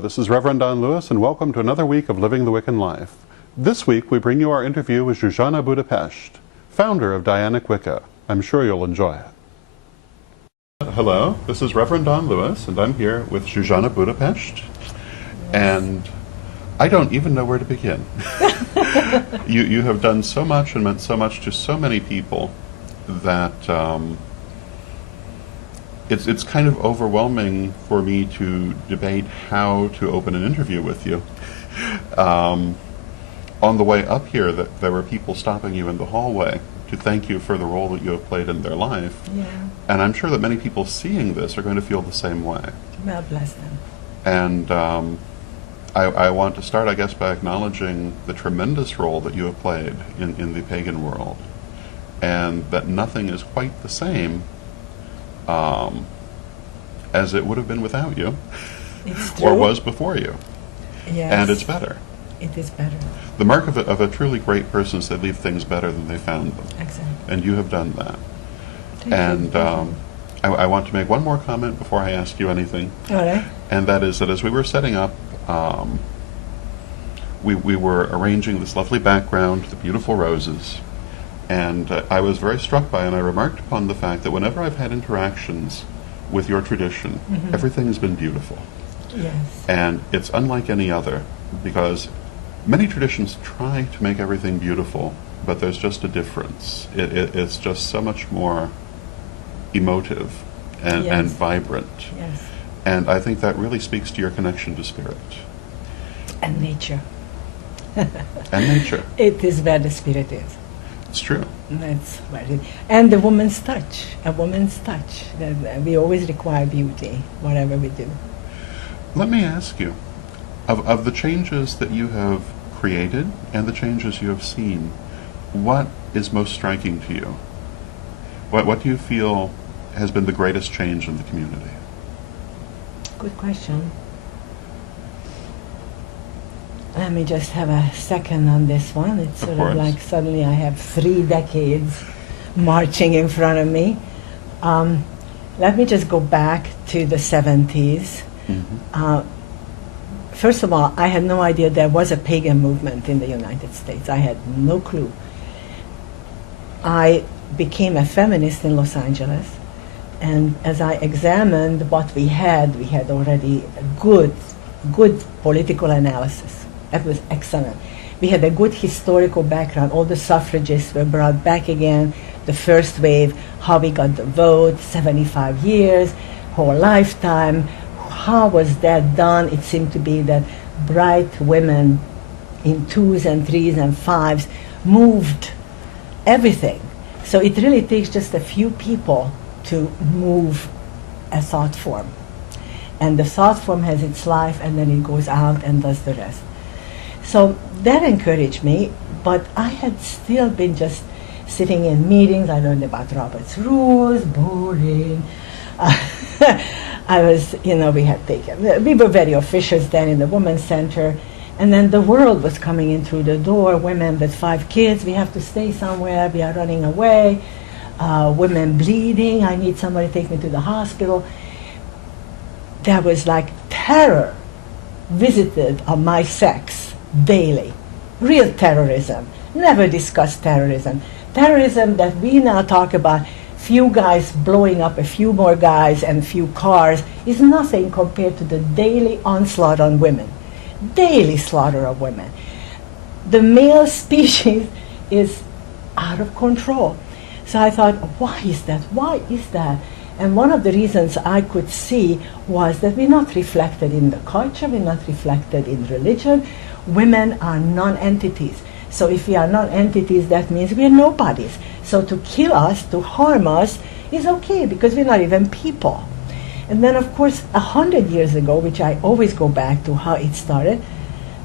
this is Reverend Don Lewis, and welcome to another week of Living the Wiccan Life. This week we bring you our interview with Zsuzsanna Budapest, founder of Dianic Wicca. I'm sure you'll enjoy it. Hello, this is Reverend Don Lewis, and I'm here with Zsuzsanna Budapest, and I don't even know where to begin. You have done so much and meant so much to so many people that it's kind of overwhelming for me to debate how to open an interview with you. On the way up here, there were people stopping you in the hallway to thank you for the role that you have played in their life. Yeah. And I'm sure that many people seeing this are going to feel the same way. Well, bless them. And I want to start, I guess, by acknowledging the tremendous role that you have played in the pagan world, and that nothing is quite the same as it would have been without you, or was before you. Yes. And it's better. It is better. The mark of a truly great person is they leave things better than they found them. Exactly. And you have done that. Thank you. I want to make one more comment before I ask you anything. All right. And that is that as we were setting up, we were arranging this lovely background, the beautiful roses, and I was very struck by, and I remarked upon the fact that whenever I've had interactions with your tradition, everything has been beautiful. Yes. And it's unlike any other, because many traditions try to make everything beautiful, but there's just a difference. It's just so much more emotive and vibrant. Yes. And I think that really speaks to your connection to spirit. And nature. And nature. It is where the spirit is. It's true. That's what it is. And the woman's touch. A woman's touch. We always require beauty, whatever we do. Let me ask you, of the changes that you have created and the changes you have seen, what is most striking to you? What do you feel has been the greatest change in the community? Good question. Let me just have a second on this one. It's sort of like suddenly I have 3 decades marching in front of me. Let me just go back to the 70s. First of all, I had no idea there was a pagan movement in the United States. I had no clue. I became a feminist in Los Angeles, and as I examined what we had already a good political analysis. That was excellent. We had a good historical background. All the suffragists were brought back again, the first wave, how we got the vote, 75 years, whole lifetime. How was that done? It seemed to be that bright women in 2s and 3s and 5s moved everything. So it really takes just a few people to move a thought form. And the thought form has its life, and then it goes out and does the rest. So that encouraged me, but I had still been just sitting in meetings. I learned about Robert's rules, boring. I was, we were very officious then in the Women's Center, and then the world was coming in through the door, women with 5 kids, we have to stay somewhere, we are running away, women bleeding, I need somebody to take me to the hospital. There was like terror visited on my sex daily, real terrorism, never discussed terrorism. Terrorism that we now talk about, few guys blowing up a few more guys and a few cars, is nothing compared to the daily onslaught on women, daily slaughter of women. The male species is out of control. So I thought, why is that? Why is that? And one of the reasons I could see was that we're not reflected in the culture, we're not reflected in religion. Women are non-entities. So if we are non-entities, that means we're nobodies. So to kill us, to harm us, is okay, because we're not even people. And then, of course, 100 years ago, which I always go back to how it started,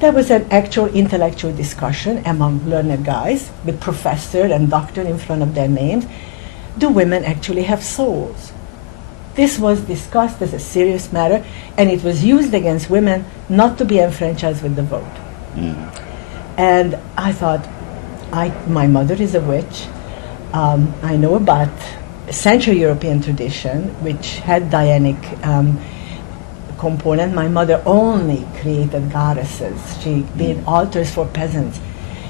there was an actual intellectual discussion among learned guys with professor and doctor in front of their names. Do women actually have souls? This was discussed as a serious matter, and it was used against women not to be enfranchised with the vote. And I thought, my mother is a witch. I know about Central European tradition, which had Dianic component. My mother only created goddesses. She made altars for peasants.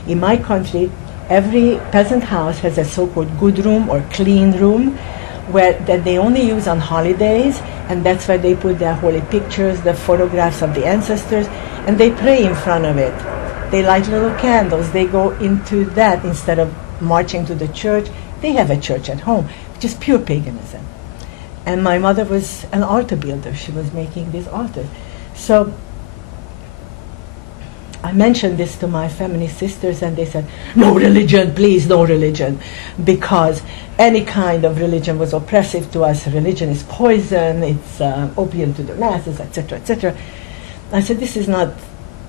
In my country, every peasant house has a so-called good room or clean room that they only use on holidays, and that's where they put their holy pictures, the photographs of the ancestors, and they pray in front of it. They light little candles. They go into that instead of marching to the church. They have a church at home, which is pure paganism. And my mother was an altar builder. She was making these altars. So I mentioned this to my feminist sisters, and they said, no religion, please, no religion, because any kind of religion was oppressive to us. Religion is poison, it's opium to the masses, etc., etc. I said, this is not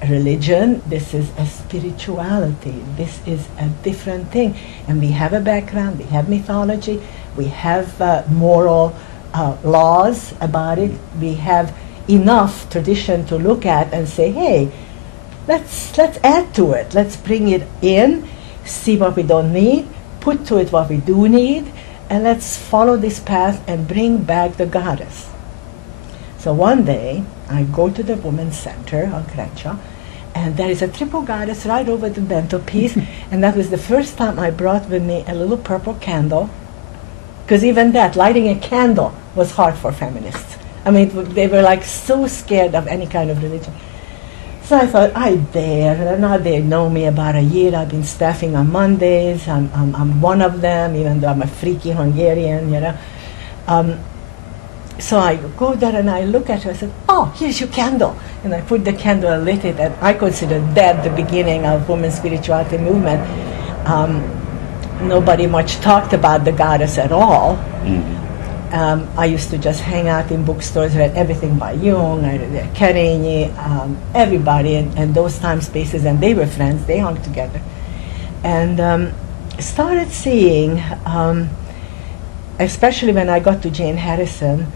a religion, this is a spirituality. This is a different thing. And we have a background, we have mythology, we have moral laws about it. We have enough tradition to look at and say, hey, let's add to it. Let's bring it in, see what we don't need, put to it what we do need, and let's follow this path and bring back the goddess. So one day, I go to the Women's Center on Kreccia, and there is a triple goddess right over the mantelpiece, and that was the first time I brought with me a little purple candle, because even that, lighting a candle, was hard for feminists. I mean, they were like so scared of any kind of religion. So I thought, I dare. Now they know me about a year. I've been staffing on Mondays. I'm one of them, even though I'm a freaky Hungarian, you know. So I go there and I look at her. I said, oh, here's your candle. And I put the candle and lit it. And I consider that the beginning of women's spirituality movement. Nobody much talked about the goddess at all. Mm-hmm. I used to just hang out in bookstores, read everything by Jung, I read Kerényi, everybody, and those time spaces, and they were friends, they hung together. And started seeing, especially when I got to Jane Harrison,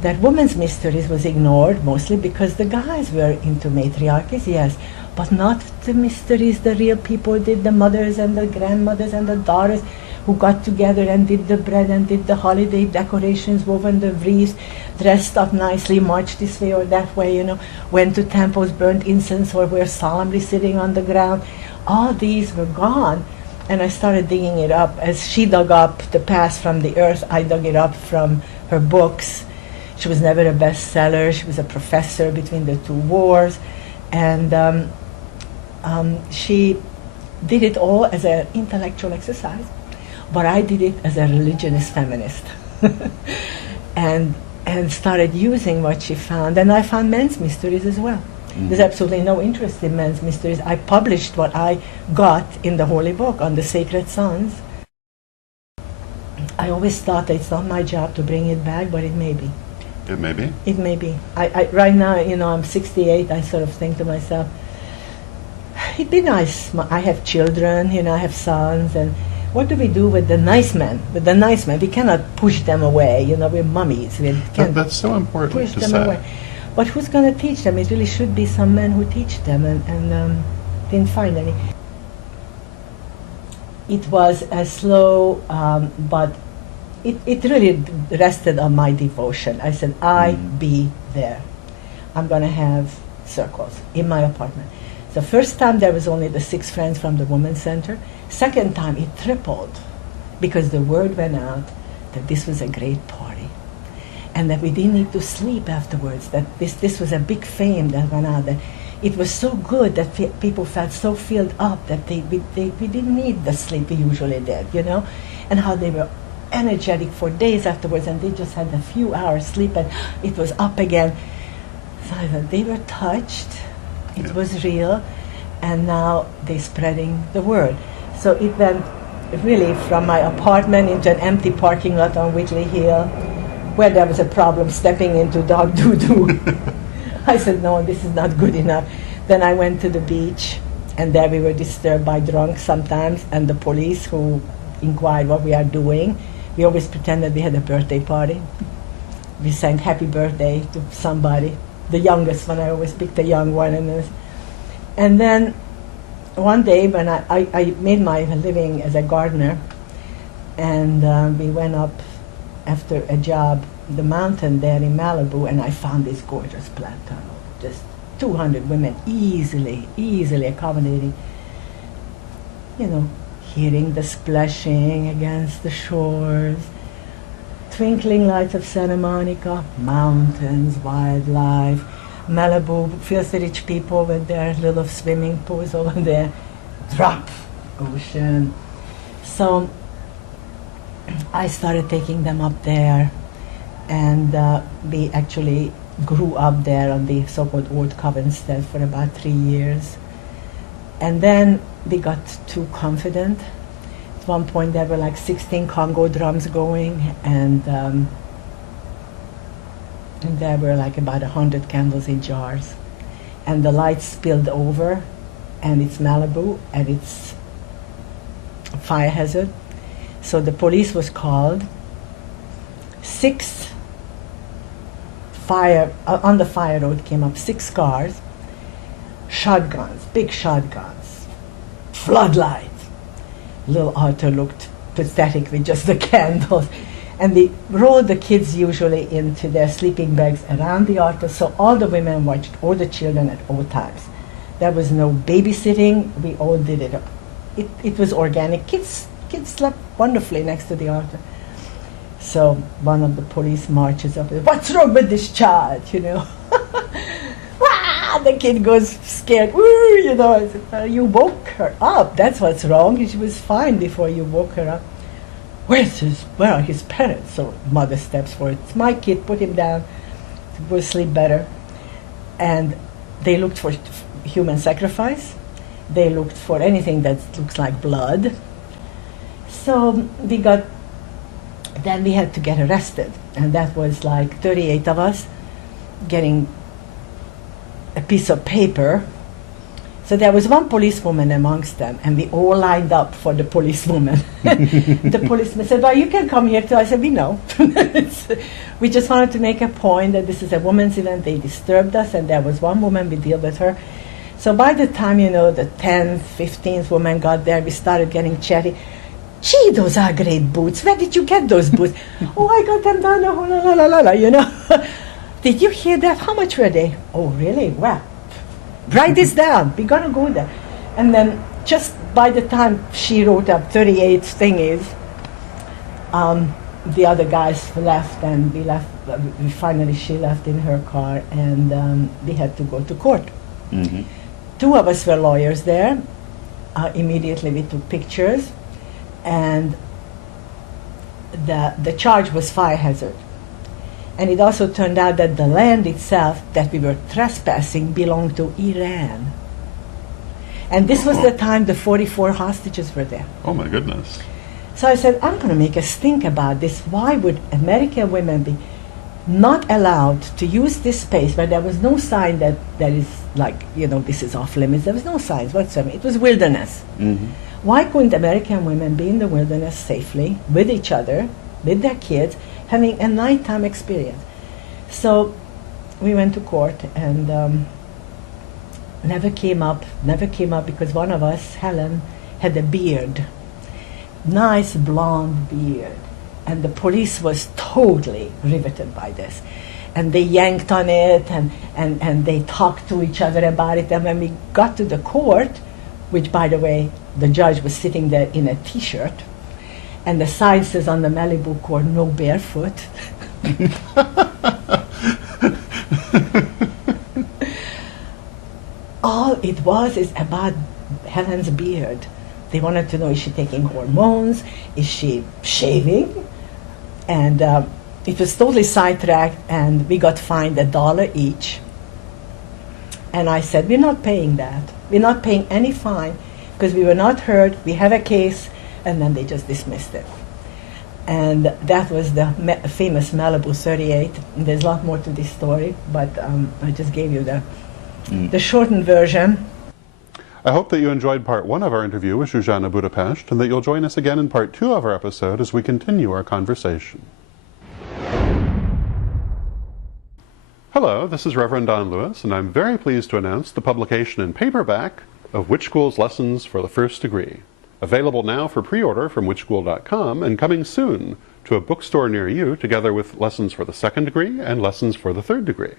that women's mysteries was ignored mostly because the guys were into matriarchies, yes, but not the mysteries the real people did, the mothers and the grandmothers and the daughters who got together and did the bread and did the holiday decorations, woven the wreaths, dressed up nicely, marched this way or that way, you know, went to temples, burnt incense, or were solemnly sitting on the ground. All these were gone. And I started digging it up. As she dug up the past from the earth, I dug it up from her books. She was never a bestseller. She was a professor between the two wars. And she did it all as an intellectual exercise, but I did it as a religionist feminist. and started using what she found. And I found men's mysteries as well. Mm-hmm. There's absolutely no interest in men's mysteries. I published what I got in the Holy Book on the Sacred Sons. I always thought that it's not my job to bring it back, but it may be. It may be? It may be. I right now, you know, I'm 68, I sort of think to myself, it'd be nice. I have children, you know, I have sons, and what do we do with the nice men? With the nice men, we cannot push them away, you know, we're mummies. We can't that's so important push to them say. away. But who's going to teach them? It really should be some men who teach them, and didn't find any. It was a slow, but it really rested on my devotion. I said, I be there. I'm going to have circles in my apartment. The first time there was only the 6 friends from the Women's Center. Second time it tripled because the word went out that this was a great party. And that we didn't need to sleep afterwards, that this was a big fame that went out, that it was so good that people felt so filled up that we didn't need the sleep we usually did, you know, and how they were energetic for days afterwards, and they just had a few hours sleep and it was up again. So I thought they were touched, it was real, and now they're spreading the word. So it went really from my apartment into an empty parking lot on Whitley Hill, where there was a problem stepping into dog doo-doo. I said, no, this is not good enough. Then I went to the beach, and there we were disturbed by drunks sometimes, and the police who inquired what we are doing. We always pretended we had a birthday party. We sang happy birthday to somebody, the youngest one. I always picked a young one. And then one day when I made my living as a gardener, and we went up after a job, the mountain there in Malibu, and I found this gorgeous plant tunnel. Just 200 women easily accommodating. You know, hearing the splashing against the shores, twinkling lights of Santa Monica, mountains, wildlife. Malibu, filthy rich people with their little swimming pools over there. Drop, ocean. So I started taking them up there, and we actually grew up there on the so-called Old Covenstead for about 3 years. And then we got too confident. At one point there were like 16 Congo drums going, and there were like about 100 candles in jars. And the lights spilled over, and it's Malibu, and it's a fire hazard. So the police was called. 6 on the fire road came up 6 cars, shotguns, big shotguns, floodlights. Little Arthur looked pathetic with just the candles. And they rolled the kids usually into their sleeping bags around the altar, so all the women watched all the children at all times. There was no babysitting. We all did it. It was organic. Kids slept wonderfully next to the altar. So one of the police marches up. What's wrong with this child? You know. The kid goes scared. Woo, you know. I said, you woke her up. That's what's wrong. She was fine before you woke her up. Where are his parents? So mother steps forward. It's my kid. Put him down to go sleep better. And they looked for human sacrifice. They looked for anything that looks like blood. So then we had to get arrested. And that was like 38 of us getting a piece of paper. So there was one policewoman amongst them, and we all lined up for the policewoman. The policeman said, well, you can come here too. I said, we know. We just wanted to make a point that this is a women's event. They disturbed us, and there was one woman, we deal with her. So by the time, you know, the 10th, 15th woman got there, we started getting chatty. Gee, those are great boots. Where did you get those boots? Oh, I got them down the you know. Did you hear that? How much were they? Oh, really? Well, write this down. We're going to go there. And then just by the time she wrote up 38 thingies, the other guys left, and we left. Finally, she left in her car, and we had to go to court. Mm-hmm. 2 of us were lawyers there. Immediately we took pictures, and the charge was fire hazard. And it also turned out that the land itself that we were trespassing belonged to Iran. And this was the time the 44 hostages were there. Oh my goodness. So I said, I'm going to make a stink about this. Why would American women be not allowed to use this space where there was no sign that is like, you know, this is off limits? There was no signs whatsoever. It was wilderness. Mm-hmm. Why couldn't American women be in the wilderness safely with each other, with their kids, having a nighttime experience? So we went to court, and never came up because one of us, Helen, had a beard, nice blonde beard, and the police was totally riveted by this. And they yanked on it, and they talked to each other about it. And when we got to the court, which, by the way, the judge was sitting there in a T-shirt, and the sign says on the Malibu court, no barefoot. All it was is about Helen's beard. They wanted to know, is she taking hormones? Is she shaving? And it was totally sidetracked, and we got fined $1 each. And I said, we're not paying that. We're not paying any fine because we were not heard. We have a case. And then they just dismissed it. And that was the famous Malibu 38. There's a lot more to this story, but I just gave you the shortened version. I hope that you enjoyed part 1 of our interview with Zsuzsanna Budapest, and that you'll join us again in part 2 of our episode as we continue our conversation. Hello, this is Reverend Don Lewis, and I'm very pleased to announce the publication in paperback of Witch School's Lessons for the First Degree, Available now for pre-order from witchschool.com and coming soon to a bookstore near you, together with lessons for the second degree and lessons for the third degree.